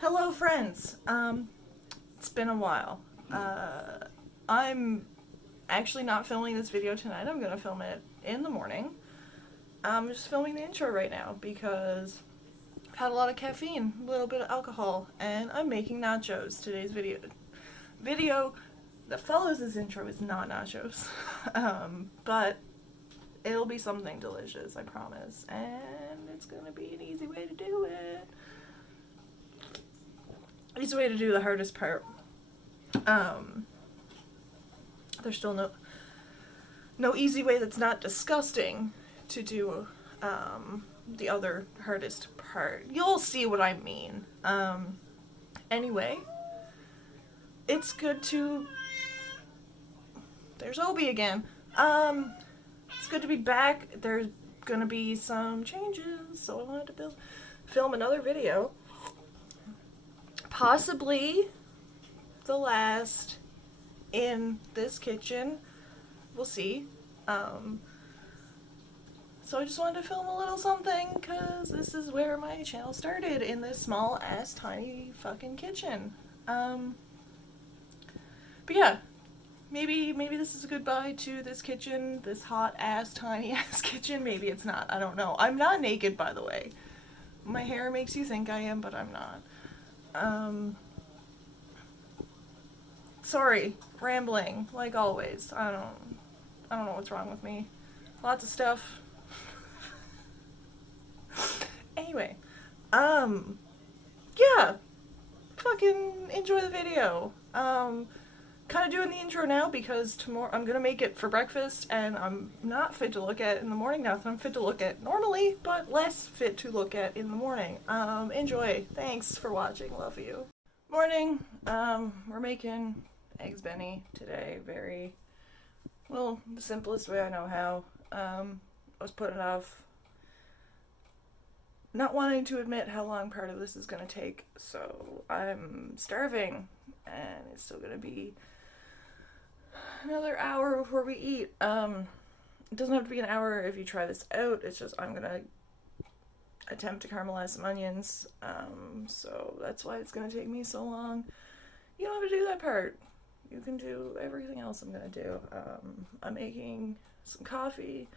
Hello, friends. It's been a while. I'm actually not filming this video tonight. I'm gonna film it in the morning. I'm just filming the intro right now because I've had a lot of caffeine, a little bit of alcohol, and I'm making nachos. Today's video that follows this intro is not nachos, but it'll be something delicious, I promise, and it's gonna be an easy way to do it. Easy way to do the hardest part. There's still no easy way that's not disgusting to do the other hardest part. You'll see what I mean. Anyway, it's good to... There's Obi again. It's good to be back. There's gonna be some changes, so I wanted to film another video. Possibly the last in this kitchen. We'll see. So I just wanted to film a little something because this is where my channel started, in this small ass tiny fucking kitchen. But yeah, maybe this is a goodbye to this kitchen, this hot ass tiny ass kitchen. Maybe it's not. I don't know. I'm not naked, by the way. My hair makes you think I am, but I'm not. Sorry, rambling, like always. I don't know what's wrong with me. Lots of stuff. Anyway, yeah, fucking enjoy the video. Kind of doing the intro now because tomorrow I'm gonna make it for breakfast, and I'm not fit to look at in the morning. Not that I'm fit to look at normally, but less fit to look at in the morning. Enjoy. Thanks for watching. Love you. Morning. We're making Eggs Benny today. Very, well, the simplest way I know how. I was putting it off, not wanting to admit how long part of this is gonna take, so I'm starving, and it's still gonna be another hour before we eat. It doesn't have to be an hour if you try this out. It's just I'm gonna attempt to caramelize some onions, so that's why it's gonna take me so long. You don't have to do that part. You can do everything else I'm gonna do. I'm making some coffee.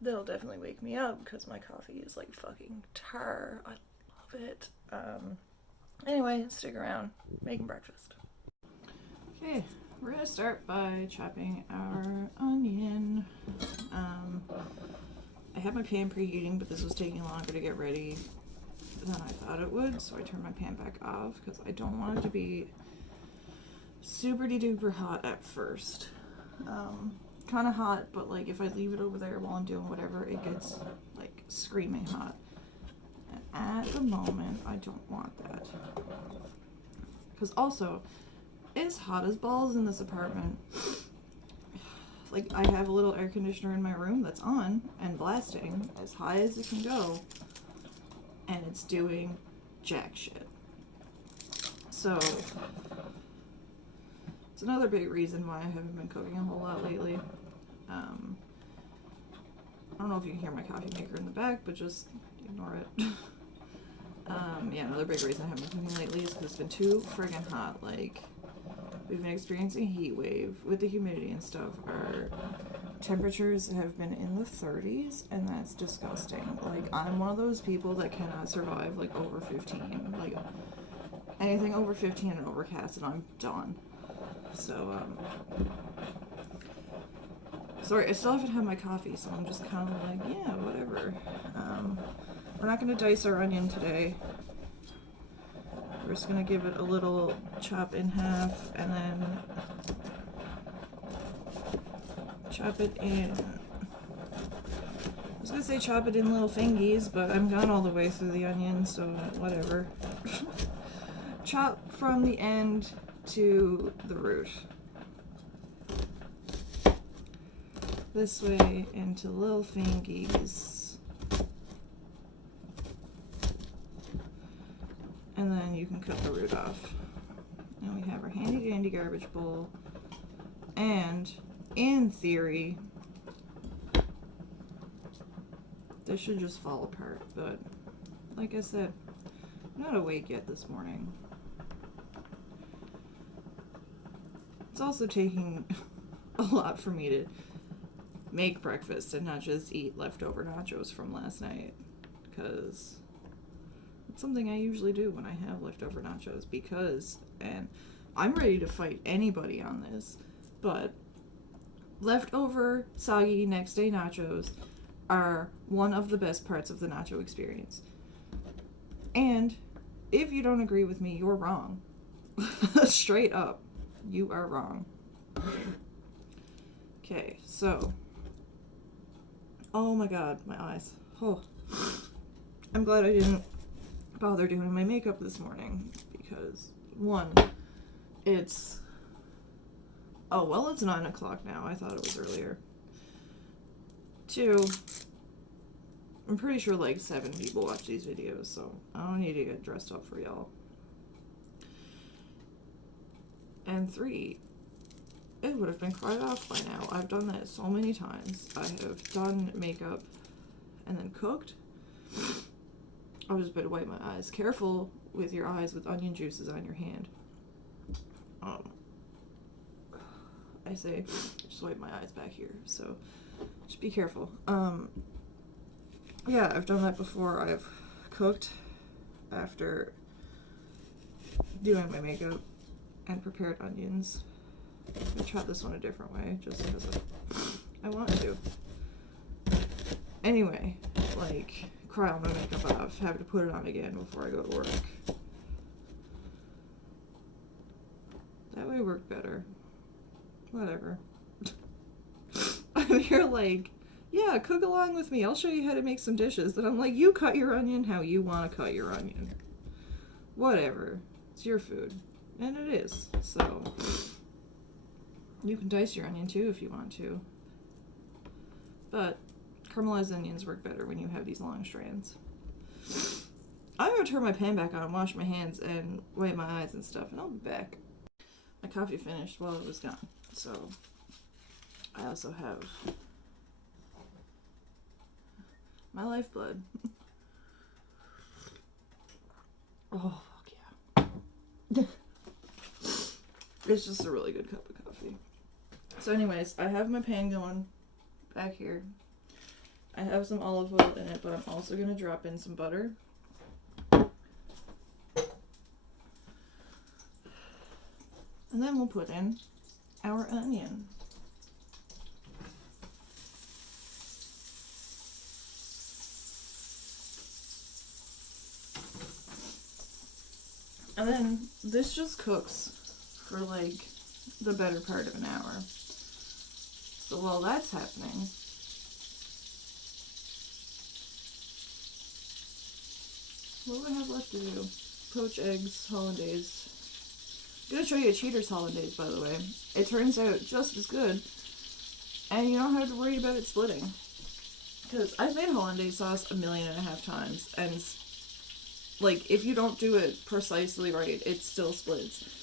That'll definitely wake me up because my coffee is like fucking tar. I love it. Anyway, stick around. Making breakfast. Okay, we're gonna start by chopping our onion. I had my pan preheating, but this was taking longer to get ready than I thought it would, so I turned my pan back off because I don't want it to be super duper hot at first. Kind of hot, but like if I leave it over there while I'm doing whatever, it gets like screaming hot. And at the moment, I don't want that. Because also, it's hot as balls in this apartment. Like, I have a little air conditioner in my room that's on and blasting as high as it can go, and it's doing jack shit. So, it's another big reason why I haven't been cooking a whole lot lately. I don't know if you can hear my coffee maker in the back, but just ignore it. Yeah, another big reason I haven't been cooking lately is because it's been too friggin' hot. Like, we've been experiencing a heat wave with the humidity and stuff. Our temperatures have been in the 30s, and that's disgusting. Like, I'm one of those people that cannot survive, like, over 15. Like, anything over 15 and overcast, and I'm done. So, sorry, I still haven't had my coffee, so I'm just kind of like, yeah, whatever. We're not going to dice our onion today. We're just going to give it a little chop in half, and then chop it in. I was going to say chop it in little fingies, but I'm gone all the way through the onion, so whatever. Chop from the end to the root. This way into little fingies. And then you can cut the root off. And we have our handy dandy garbage bowl. And in theory, this should just fall apart, but like I said, I'm not awake yet this morning. It's also taking a lot for me to make breakfast and not just eat leftover nachos from last night, because it's something I usually do when I have leftover nachos, because, and I'm ready to fight anybody on this, but leftover soggy next day nachos are one of the best parts of the nacho experience. And if you don't agree with me, you're wrong. Straight up, you are wrong. Okay, so, oh my god, my eyes. Oh, I'm glad I didn't bother doing my makeup this morning, because one, it's, oh well, it's 9 o'clock now. I thought it was earlier. Two, I'm pretty sure like 7 people watch these videos, so I don't need to get dressed up for y'all. And 3, it would have been cried off by now. I've done that so many times. I have done makeup and then cooked. I just better wipe my eyes. Careful with your eyes with onion juices on your hand. I say just wipe my eyes back here, so just be careful. Yeah, I've done that before. I've cooked after doing my makeup and prepared onions. I tried this one a different way, just because I wanted to. Anyway, like, cry all my makeup off, have to put it on again before I go to work. That way worked better. Whatever. I'm here like, yeah, cook along with me. I'll show you how to make some dishes. Then I'm like, you cut your onion how you want to cut your onion. Whatever. It's your food. And it is. So, you can dice your onion too if you want to. But caramelized onions work better when you have these long strands. I'm going to turn my pan back on, wash my hands, and wipe my eyes and stuff, and I'll be back. My coffee finished while it was gone. So, I also have my lifeblood. Oh, fuck yeah. It's just a really good cup of coffee. So anyways, I have my pan going back here. I have some olive oil in it, but I'm also going to drop in some butter. And then we'll put in our onion. And then this just cooks for like the better part of an hour. So while that's happening, what do I have left to do? Poach eggs, hollandaise. I'm going to show you a Cheater's hollandaise, by the way. It turns out just as good, and you don't have to worry about it splitting. Because I've made hollandaise sauce 1.5 million times, and like, if you don't do it precisely right, it still splits.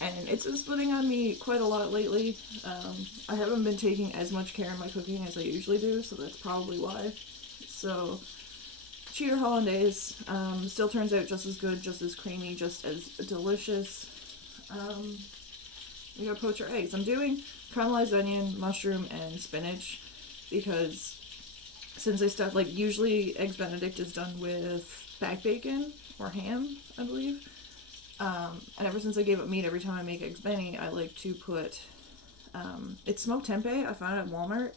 And it's been splitting on me quite a lot lately. I haven't been taking as much care in my cooking as I usually do, so that's probably why. So, Cheater hollandaise still turns out just as good, just as creamy, just as delicious. We gotta poach our eggs. I'm doing caramelized onion, mushroom, and spinach because since I stuff, like, usually Eggs Benedict is done with back bacon or ham, I believe. And ever since I gave up meat, every time I make Eggs Benny, I like to put, it's smoked tempeh. I found it at Walmart.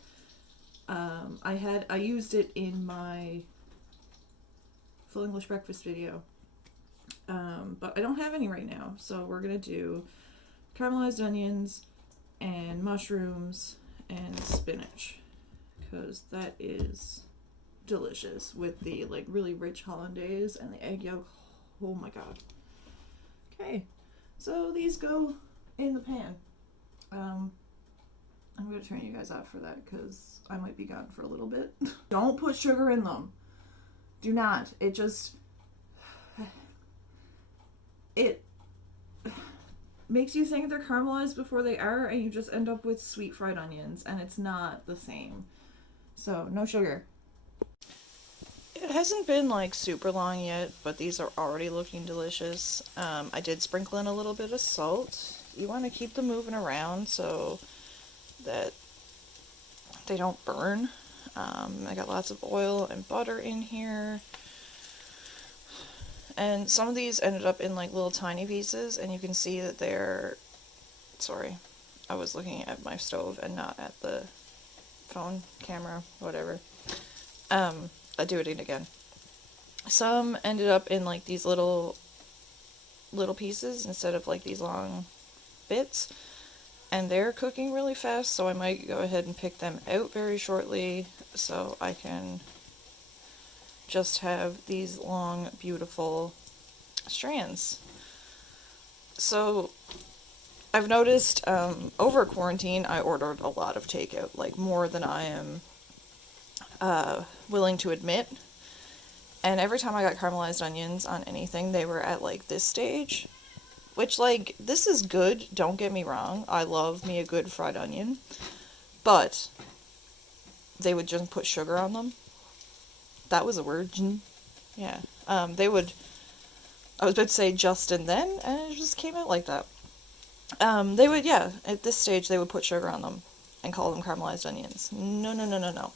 I used it in my full English breakfast video. But I don't have any right now, so we're gonna do caramelized onions and mushrooms and spinach, because that is delicious with the like really rich hollandaise and the egg yolk. Oh my god. Okay, so these go in the pan. I'm gonna turn you guys off for that because I might be gone for a little bit. Don't put sugar in them. Do not. It makes you think they're caramelized before they are, and you just end up with sweet fried onions, and it's not the same. So, no sugar. hasn't been like super long yet, but these are already looking delicious. I did sprinkle in a little bit of salt. You want to keep them moving around so that they don't burn. I got lots of oil and butter in here. And some of these ended up in like little tiny pieces, and you can see that they're... Sorry, I was looking at my stove and not at the phone camera, whatever. I'll do it again. Some ended up in like these little pieces instead of like these long bits, and they're cooking really fast, so I might go ahead and pick them out very shortly so I can just have these long, beautiful strands. So I've noticed over quarantine I ordered a lot of takeout, like more than I am willing to admit. And every time I got caramelized onions on anything, they were at like this stage. Which, like, this is good, don't get me wrong. I love me a good fried onion. But they would just put sugar on them. That was a word. Yeah. They would... I was about to say just and then, and it just came out like that. They would, yeah, at this stage, they would put sugar on them and call them caramelized onions. No, no, no, no, no.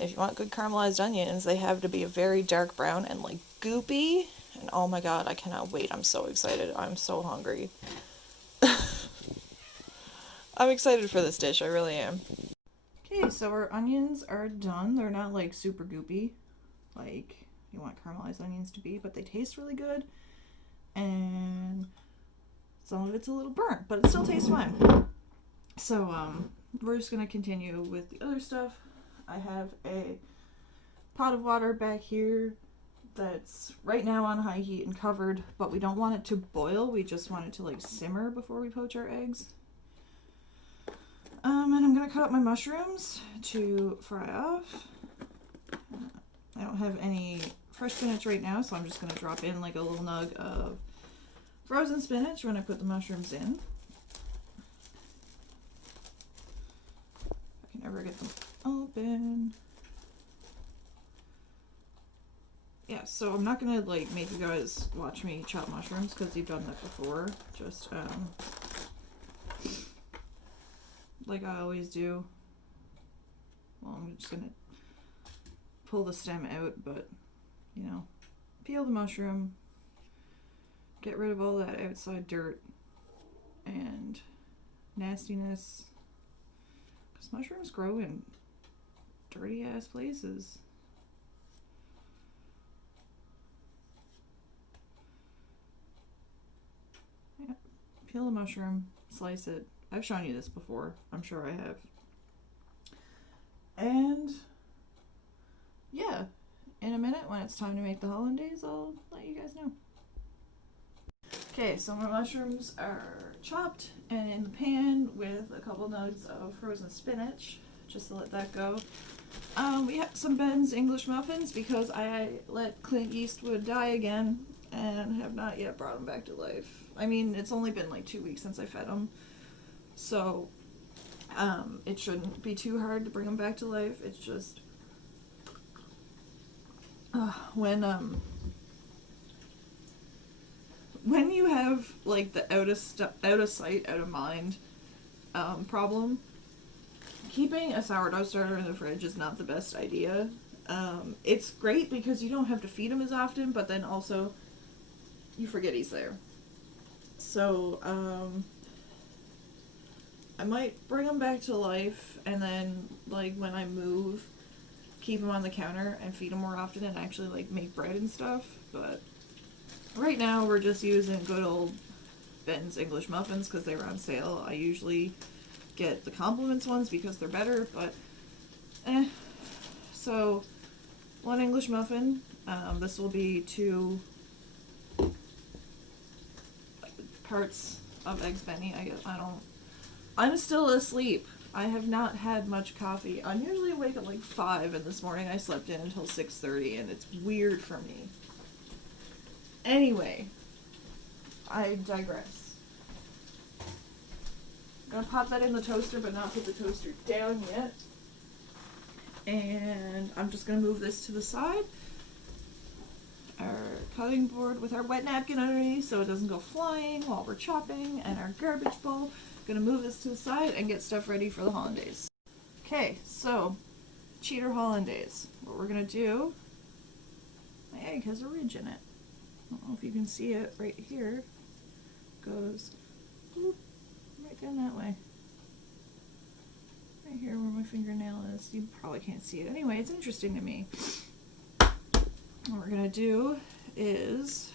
If you want good caramelized onions, they have to be a very dark brown and, like, goopy. And oh my god, I cannot wait. I'm so excited. I'm so hungry. I'm excited for this dish. I really am. Okay, so our onions are done. They're not, like, super goopy, like you want caramelized onions to be, but they taste really good. And some of it's a little burnt, but it still tastes fine. So, we're just going to continue with the other stuff. I have a pot of water back here that's right now on high heat and covered, but we don't want it to boil. We just want it to like simmer before we poach our eggs. And I'm going to cut up my mushrooms to fry off. I don't have any fresh spinach right now, so I'm just going to drop in like a little nug of frozen spinach when I put the mushrooms in. I can never get them open. Yeah, so I'm not gonna like make you guys watch me chop mushrooms because you've done that before. Just like I always do. Well, I'm just gonna pull the stem out, but you know, peel the mushroom, get rid of all that outside dirt and nastiness, because mushrooms grow in dirty ass places. Yeah. Peel the mushroom, slice it. I've shown you this before. I'm sure I have. And yeah, in a minute when it's time to make the hollandaise, I'll let you guys know. Okay, so my mushrooms are chopped and in the pan with a couple nugs of frozen spinach, just to let that go. We have some Ben's English muffins because I let Clint Eastwood die again and have not yet brought him back to life. I mean, it's only been like 2 weeks since I fed him, so it shouldn't be too hard to bring him back to life. It's just when you have like the out of sight, out of mind problem, keeping a sourdough starter in the fridge is not the best idea. It's great because you don't have to feed him as often, but then also you forget he's there. So I might bring him back to life, and then like when I move, keep him on the counter and feed him more often and actually like make bread and stuff. But right now we're just using good old Ben's English muffins because they were on sale. I usually get the compliments ones because they're better, but so 1 English muffin. This will be 2 parts of Eggs Benedict. I'm still asleep. I have not had much coffee. I'm usually awake at like 5, and this morning I slept in until 6:30, and it's weird for me. Anyway, I digress. I'm gonna pop that in the toaster, but not put the toaster down yet. And I'm just going to move this to the side. Our cutting board with our wet napkin underneath so it doesn't go flying while we're chopping, and our garbage bowl. Gonna move this to the side and get stuff ready for the hollandaise. Okay, so cheater hollandaise. What we're gonna do, my egg has a ridge in it. I don't know if you can see it right here. Goes whoop, right down that way. Right here where my fingernail is. You probably can't see it. Anyway, it's interesting to me. What we're gonna do is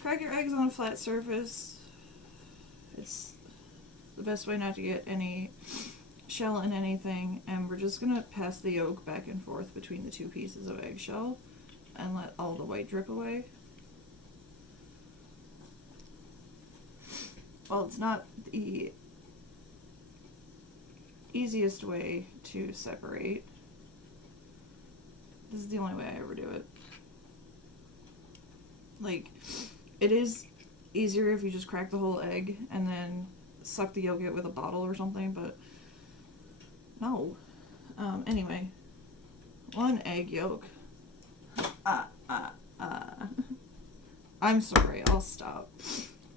crack your eggs on a flat surface. It's the best way not to get any shell in anything, and we're just gonna pass the yolk back and forth between the two pieces of eggshell and let all the white drip away. Well, it's not the easiest way to separate. This is the only way I ever do it. Like, it is easier if you just crack the whole egg and then suck the yolk out with a bottle or something, but no. Anyway, 1 egg yolk. I'm sorry, I'll stop.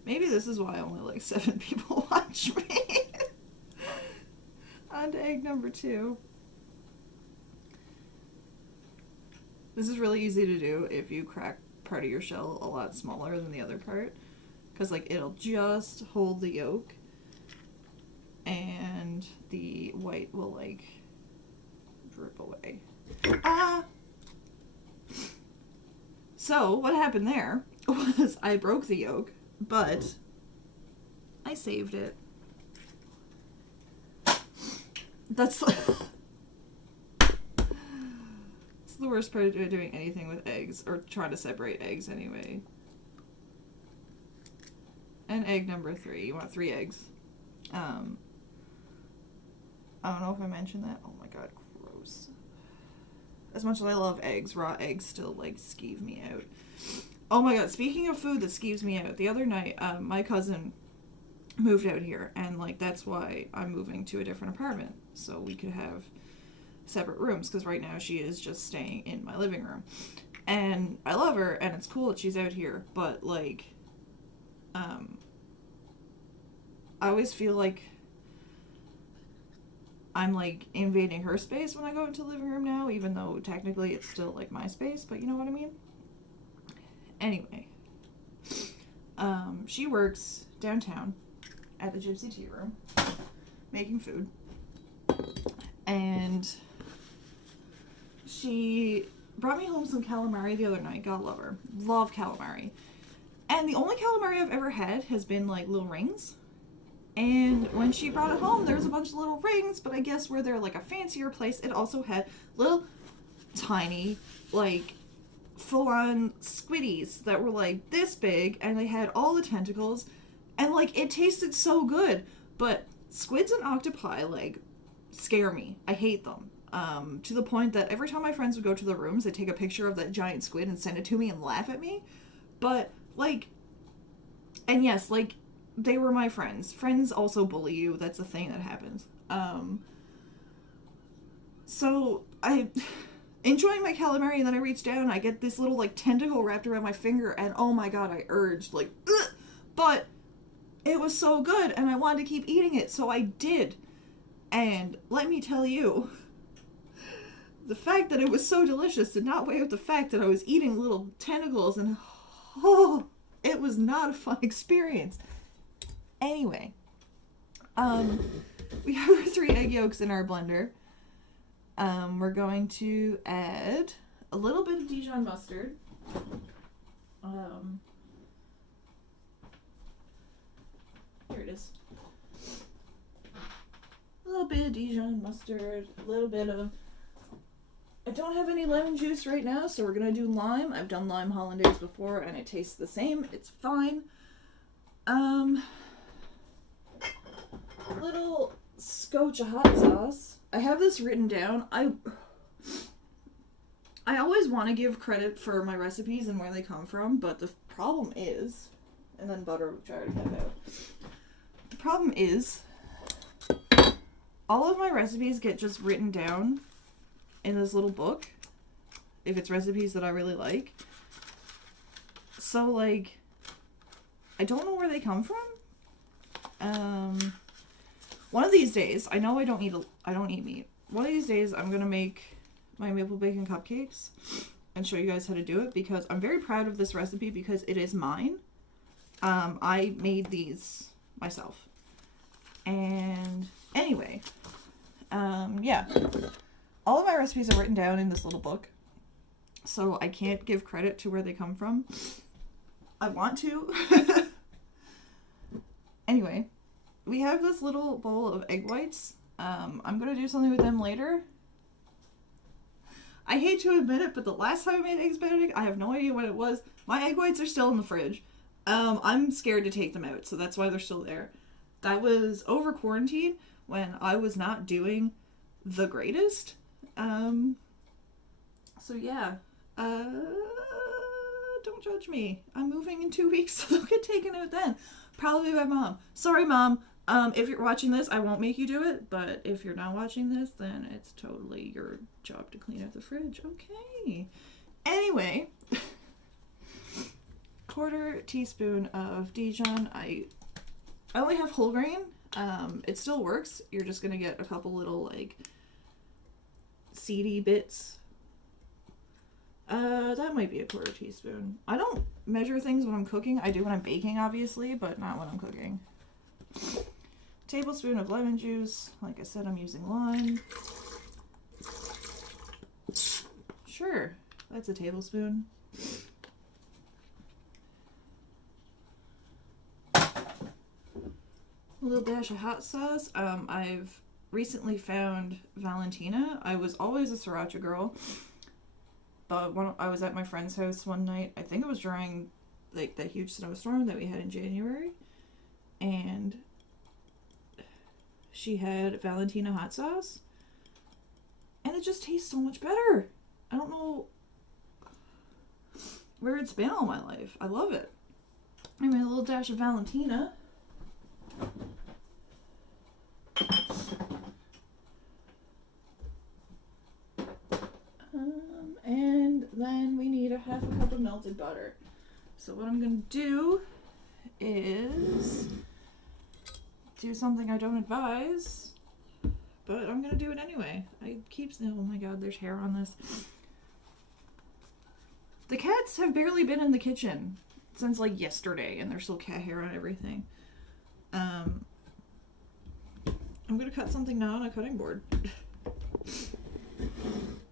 Maybe this is why only like 7 people watch me. On to egg number 2. This is really easy to do if you crack part of your shell a lot smaller than the other part, because like it'll just hold the yolk and the white will like drip away. So what happened there was I broke the yolk, but I saved it. That's the worst part of doing anything with eggs, or trying to separate eggs anyway. And egg number 3. You want 3 eggs. I don't know if I mentioned that. Oh my god, gross. As much as I love eggs, raw eggs still like skeeve me out. Oh my god, speaking of food that skeeves me out, the other night my cousin moved out here, and like that's why I'm moving to a different apartment, so we could have separate rooms, because right now she is just staying in my living room, and I love her and it's cool that she's out here, but like I always feel like I'm like invading her space when I go into the living room now, even though technically it's still like my space, but you know what I mean. Anyway, she works downtown at the Gypsy Tea Room making food, and she brought me home some calamari the other night. God love her. Love calamari. And the only calamari I've ever had has been like little rings. And when she brought it home, there was a bunch of little rings, but I guess where they're like a fancier place, it also had little tiny, like, full-on squiddies that were like this big, and they had all the tentacles, and like it tasted so good. But squids and octopi like scare me. I hate them. To the point that every time my friends would go to the rooms, they'd take a picture of that giant squid and send it to me and laugh at me. But like, and yes, like, they were my friends. Friends also bully you. That's a thing that happens. So I enjoying my calamari, and then I reach down, I get this little like tentacle wrapped around my finger, and oh my god, I urged like, ugh! But it was so good, and I wanted to keep eating it, so I did. And let me tell you, the fact that it was so delicious did not weigh out the fact that I was eating little tentacles, and oh, it was not a fun experience. Anyway, we have our 3 egg yolks in our blender. We're going to add a little bit of Dijon mustard. Here it is. A little bit of Dijon mustard, a little bit of... I don't have any lemon juice right now, so we're going to do lime. I've done lime hollandaise before, and it tastes the same. It's fine. Little scotch of hot sauce. I have this written down. I always want to give credit for my recipes and where they come from, but the problem is, and then butter, which I already have out. The problem is, all of my recipes get just written down in this little book, if it's recipes that I really like. So, like, I don't know where they come from. One of these days, I know I don't eat meat. One of these days, I'm gonna make my maple bacon cupcakes and show you guys how to do it, because I'm very proud of this recipe because it is mine. I made these myself. And anyway, yeah, all of my recipes are written down in this little book, so I can't give credit to where they come from. I want to. Anyway, we have this little bowl of egg whites. I'm gonna do something with them later. I hate to admit it, but the last time I made Eggs Benedict, I have no idea what it was. My egg whites are still in the fridge. I'm scared to take them out, so that's why they're still there. That was over quarantine when I was not doing the greatest. So yeah. Don't judge me. I'm moving in 2 weeks, so they'll get taken out then. Probably by Mom. Sorry, Mom. If you're watching this, I won't make you do it, but if you're not watching this, then it's totally your job to clean out the fridge. Okay. Anyway, 1/4 teaspoon of Dijon. I only have whole grain. It still works. You're just gonna get a couple little, like, seedy bits. That might be a 1/4 teaspoon. I don't measure things when I'm cooking. I do when I'm baking, obviously, but not when I'm cooking. Tablespoon of lemon juice. Like I said, I'm using one. Sure, that's a tablespoon. A little dash of hot sauce. I've recently found Valentina. I was always a sriracha girl, but when I was at my friend's house one night, I think it was during like that huge snowstorm that we had in January, and she had Valentina hot sauce, and it just tastes so much better. I don't know where it's been all my life. I love it. I made a little dash of Valentina. And then we need a 1/2 cup of melted butter. So what I'm going to do is do something I don't advise, but I'm going to do it anyway. Oh my god, there's hair on this. The cats have barely been in the kitchen since like yesterday, and there's still cat hair on everything. I'm going to cut something now on a cutting board.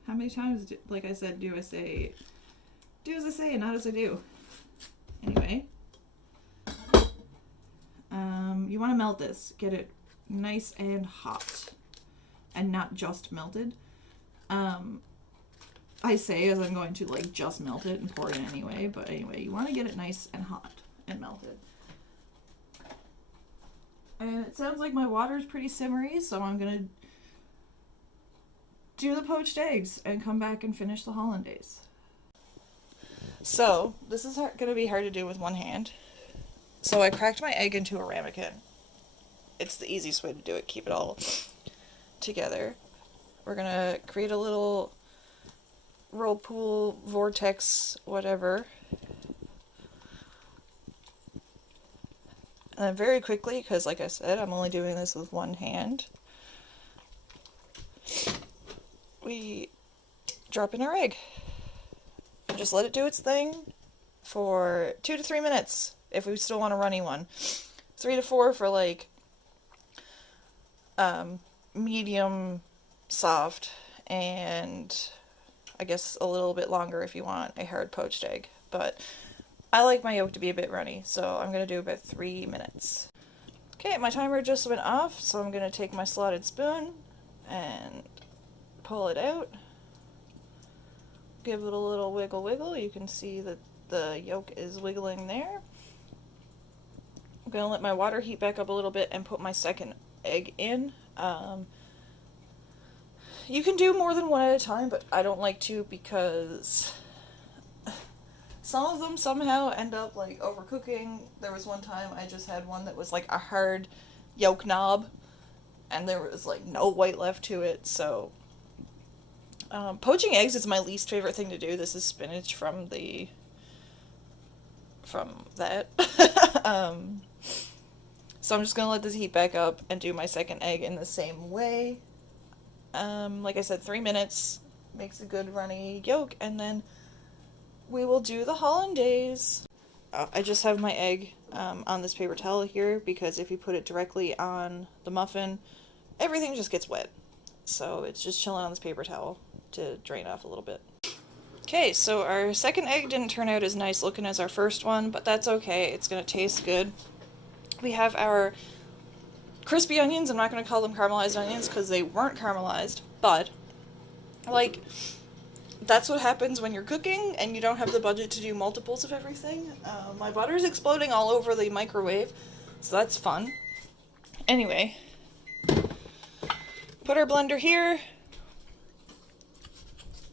How many times, like I said, do I say, do as I say and not as I do? Anyway. You want to melt this. Get it nice and hot. And not just melted. I say as I'm going to like just melt it and pour it in anyway. But anyway, you want to get it nice and hot and melted. And it sounds like my water's pretty simmery, so I'm going to do the poached eggs and come back and finish the hollandaise. So, this is going to be hard to do with one hand. So I cracked my egg into a ramekin. It's the easiest way to do it. Keep it all together. We're going to create a little whirlpool, vortex, whatever. And then very quickly, because like I said, I'm only doing this with one hand, we drop in our egg. And just let it do its thing for 2 to 3 minutes if we still want a runny one. 3 to 4 for like medium soft, and I guess a little bit longer if you want a hard poached egg. But I like my yolk to be a bit runny, so I'm going to do about 3 minutes. Okay, my timer just went off, so I'm going to take my slotted spoon and pull it out. Give it a little wiggle wiggle. You can see that the yolk is wiggling there. I'm going to let my water heat back up a little bit and put my second egg in. You can do more than one at a time, but I don't like to because some of them somehow end up like overcooking. There was one time I just had one that was like a hard yolk knob, and there was like no white left to it. So poaching eggs is my least favorite thing to do. This is spinach from that. So I'm just gonna let this heat back up and do my second egg in the same way. Like I said, 3 minutes makes a good runny yolk, and then we will do the hollandaise. I just have my egg on this paper towel here because if you put it directly on the muffin, everything just gets wet. So it's just chilling on this paper towel to drain off a little bit. Okay, so our second egg didn't turn out as nice looking as our first one, but that's okay. It's gonna taste good. We have our crispy onions. I'm not going to call them caramelized onions because they weren't caramelized, but like that's what happens when you're cooking and you don't have the budget to do multiples of everything. My butter's exploding all over the microwave, so that's fun. Anyway, put our blender here.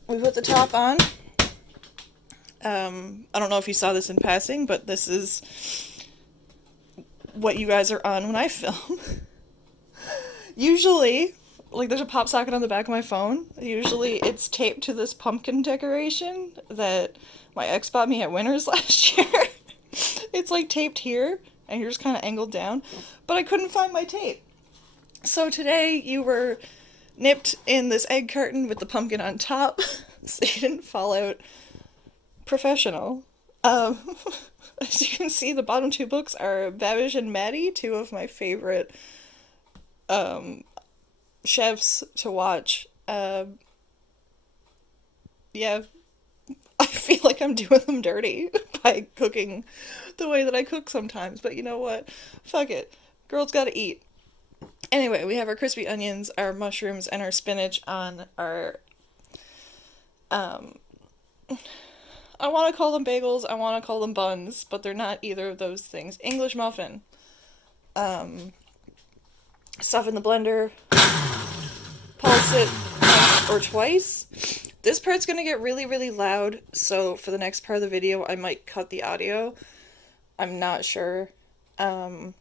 We put the top on. I don't know if you saw this in passing, but this is what you guys are on when I film. Usually, like there's a pop socket on the back of my phone. Usually it's taped to this pumpkin decoration that my ex bought me at Winners last year. It's like taped here, and you're just kind of angled down. But I couldn't find my tape. So today you were nipped in this egg carton with the pumpkin on top, so you didn't fall out professional. As you can see, the bottom two books are Babish and Maddie, two of my favorite chefs to watch. Yeah, I feel like I'm doing them dirty by cooking the way that I cook sometimes, but you know what? Fuck it. Girls gotta eat. Anyway, we have our crispy onions, our mushrooms, and our spinach on our I want to call them bagels, I want to call them buns, but they're not either of those things. English muffin. Stuff in the blender. Pulse it once or twice. This part's going to get really, really loud, so for the next part of the video, I might cut the audio. I'm not sure. But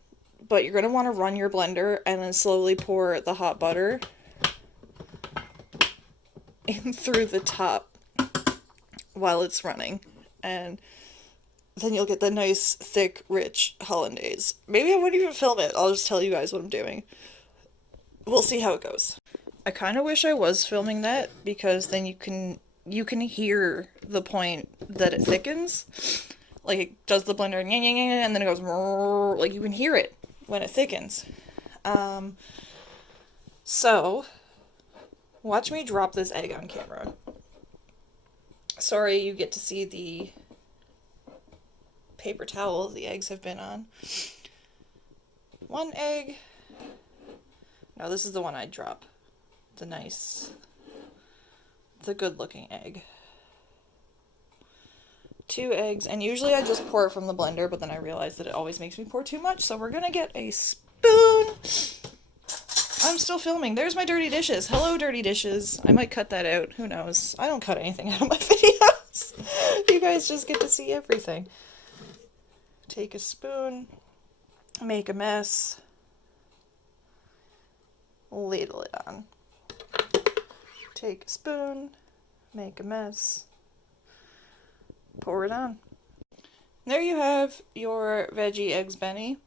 you're going to want to run your blender and then slowly pour the hot butter in through the top while it's running, and then you'll get the nice, thick, rich hollandaise. Maybe I wouldn't even film it, I'll just tell you guys what I'm doing. We'll see how it goes. I kind of wish I was filming that, because then you can hear the point that it thickens. Like, it does the blender, and then it goes, like, you can hear it when it thickens. So, watch me drop this egg on camera. Sorry, you get to see the paper towel the eggs have been on. One egg. No, this is the one I'd drop. The good looking egg. 2 eggs, and usually I just pour it from the blender, but then I realized that it always makes me pour too much, so we're gonna get a spoon. I'm still filming. There's my dirty dishes. Hello, dirty dishes. I might cut that out. Who knows? I don't cut anything out of my videos. You guys just get to see everything. Take a spoon. Make a mess. Ladle it on. Take a spoon. Make a mess. Pour it on. There you have your veggie Eggs Benny.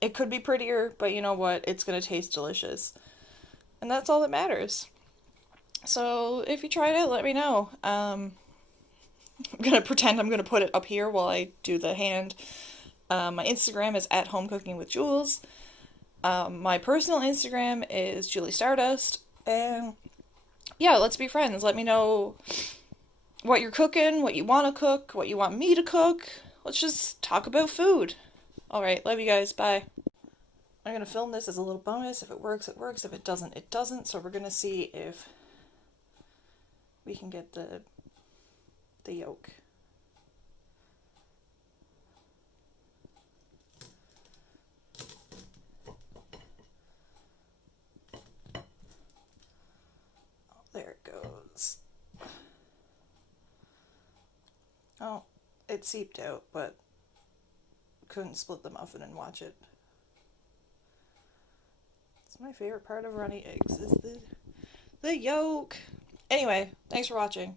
It could be prettier, but you know what? It's going to taste delicious. And that's all that matters. So if you tried it, let me know. I'm going to pretend I'm going to put it up here while I do the hand. My Instagram is @homecookingwithjules. My personal Instagram is Julie Stardust. And yeah, let's be friends. Let me know what you're cooking, what you want to cook, what you want me to cook. Let's just talk about food. Alright, love you guys. Bye. I'm going to film this as a little bonus. If it works, it works. If it doesn't, it doesn't. So we're going to see if we can get the yolk. Oh, there it goes. Oh, it seeped out, but couldn't split the muffin and watch it. That's my favorite part of runny eggs is the yolk. Anyway, thanks for watching.